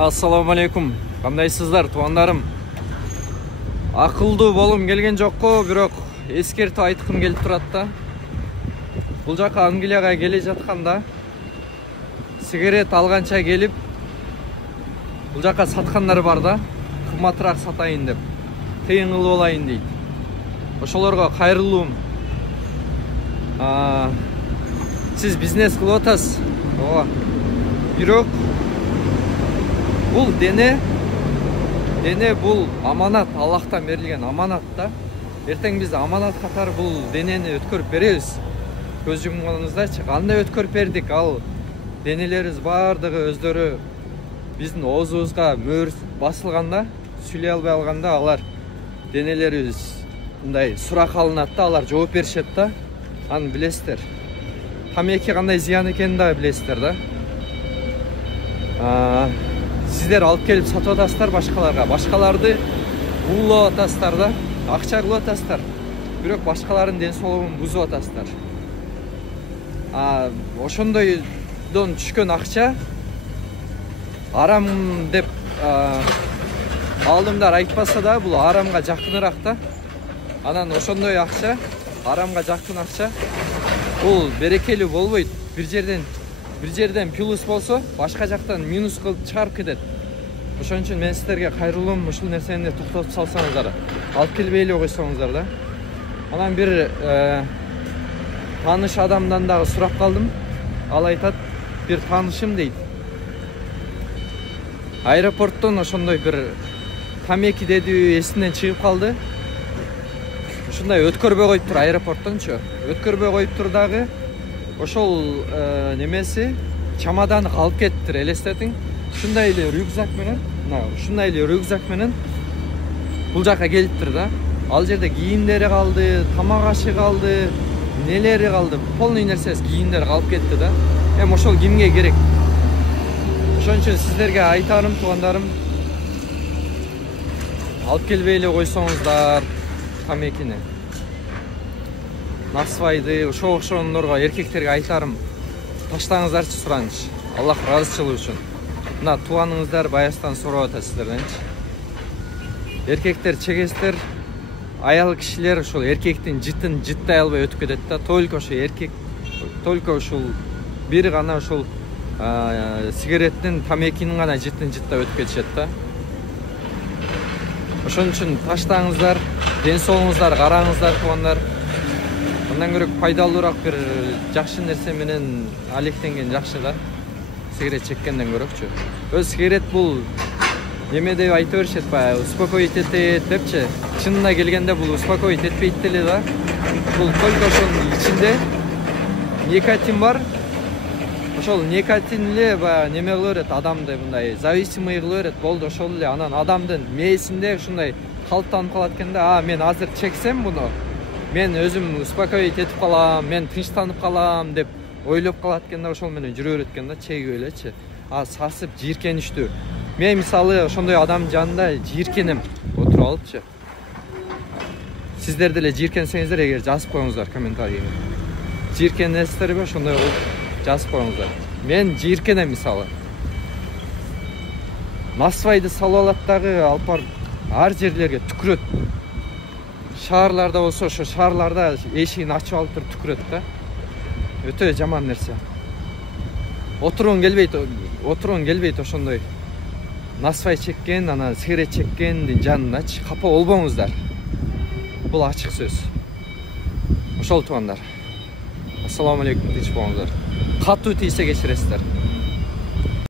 Assalamu alaikum. Кандайсыздар, туғандарым? Акылдуу болум келген жокко, бирок эскертип айткым келип турат да. Бул жака Англияга келе жатканда сигарет алганча келип, бул жака саткандар бар да, кымбатыраак сатайын деп, тыйын кылып алайын дейт. Ошолорго кайрылуум. Сиз бизнес кылып атасыз. Бирок бул дене бул аманат, Аллахтан берилген аманат да. Эртең биз аманат катары бул денени өткөрүп беребиз. Көз жумганыңыздачы, кандай өткөрүп бердик? Ал денелерибиз бардыгы өздөрү биздин оозубузга мөөр басылганда, сүйлөй албай алганда алар денелерибиз мындай сурак алынат да, алар жооп беришет да. Аны билесиздер. Тамеки кандай зыян экенин да билесиздер да. Сиздер алып келип сатып атасыздар башкаларга. Башкаларды уулап атасыздар да, акча кылып атасыздар. Бирок башкалардын ден соолугун бузуп атасыздар. Ошондойдон түшкөн акча арам деп алдымдар айтпаса да, бул арамга жакыныраак да. Анан ошондой акча, арамга жакын акча, бул берекелүү болбойт. Бир жерден плюс болсо, башка жактан минус кылып чыгарып кетет. Ошон үчүн мен сиздерге кайрылуум, ушул нерсени токтотуп салсаңыздар, алып келбей эле койсоңуздар да. Анан бир тааныш адамдан дагы сурап калдым. Ал айтат, бир таанышым дейт. Аэропорттон ошондой бир тамеки деди, эсинен чыгып калды. Ушундай өткөрбөй коюптур аэропорттончу. Өткөрбөй коюптур дагы. Ошол немеси чамаданы калып кеттир, элестетиң. Ушундай эле рюкзак менен, бул жака келиптир да. Ал жерде кийимдери калды, тамак ашы калды, нелери калды, полный нерсеси кийимдер калып кетти да. Ошол кимге керек? Ошон үчүн сиздерге айтарым, туугандарым, алып келбей эле койсоңуздар тамекини. Насвайды, ошондорго эркектерге айтарым, таштаңыздарчы сураныч. Аллах ыраазычылыгы үчүн. Мына тууганыңыздар баягыстан сурап атат сиздерденчи. Эркектер чегестер, аял кишилер ошол эркектин жытын жыттай албай өтүп кетет да. Только ошо эркек, только ушул бир гана ушул сигареттин, тамекинин гана жытын жыттай өтүп кетишет да. Ошон үчүн таштаңыздар, ден соолугуңуздар караңыздар, туугандар. Андан көрө пайдалуураак бир жакшы нерсе менен алектенген жакшы да. Сигарет чеккенден көрөчү. Сигарет бул неме деп айта беришет, баягы успокоить этет депчи. Чынына келгенде бул успокоить этпейт деле да. Бул только ошонун ичинде никотин бар. Ошол никотин эле баягы неме кыла берет, адамды мындай зависимый кыла берет. Болду ошол эле. Анан адамдын мээсинде ушундай калыптанып калат экен да. Мен азыр чексем буну, мен өзүм успокоить этип калам, мен тынчтанып калам деп ойлоп калат экен да. Ошол менен жүрө берет экен да, чегип элечи. Сасып жийиркеништүү. Мен мисалы ошондой адам жанында жийиркенем, отуруп алыпчы. Сиздер деле жийиркенсеңиздер, эгер жазып коюңуздар комментарийге. Жийиркенесиздерби, ошондой болуп жазып коюңуздар. Мен жийиркенем мисалы. Насвайды салып алат дагы, алып барып ар жерлерге түкүрөт. Шаарларда болсо, ошо шаарларда эшигин ачып алып туруп түкүрөт да. Өтө жаман нерсе. Отуругун келбейт ошондой. Насвай чеккен, анан сигарет чеккендин жанындачы капа болбоңуздар. Бул ачык сөз. Ошол туугандар. Ассаламу алейкум, тынч болуңуздар. Катуу тийсе кечиресиздер.